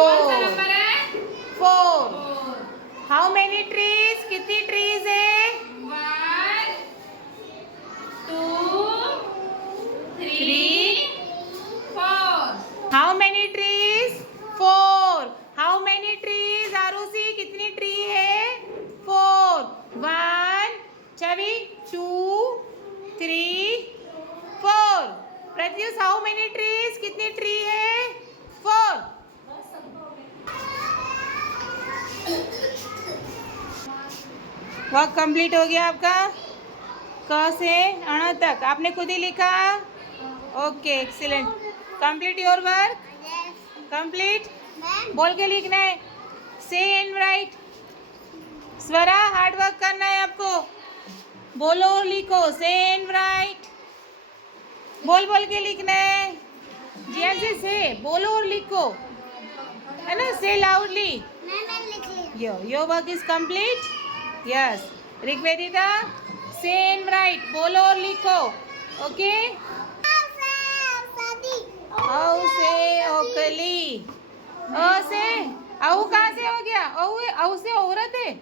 4 4 how many trees कितनी trees है 1 2 3 4 how many trees 4 how many trees Aarushi कितनी tree है 4 1 Chhavi 2 3 4 Pratyush how many trees कितनी ट्री है 4 वर्क कंप्लीट हो गया आपका क से अण तक आपने खुद ही लिखा okay excellent complete your work complete बोल के लिखना है से and right Swara hard work करना है आपको बोलो और लिखो से एंड राइट बोल बोल के लिखना है जैसे से बोलो और लिखो है ना से loudly your work is complete yes Rigvedita से एंड राइट बोलो और लिखो ओके औ से ओकली अ से औ कहाँ से हो गया औ से औरत है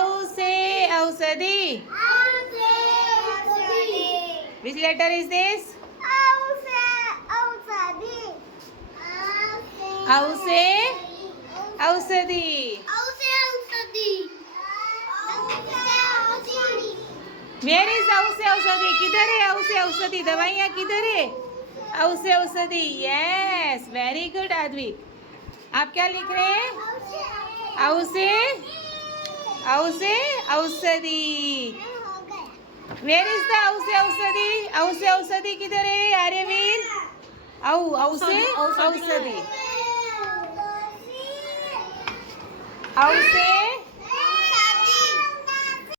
औ से औषधि विच लेटर इज दिस औ से औषधि वेयर इज औ से औषधि किधर है औ से औषधि दवाइयाँ किधर है औ से औषधि यस वेरी गुड आद्विक आप क्या लिख रहे हैं औ से औषधि वेयर इज द औ से औषधि किधर है आर्यवीर औ से औषधि औ से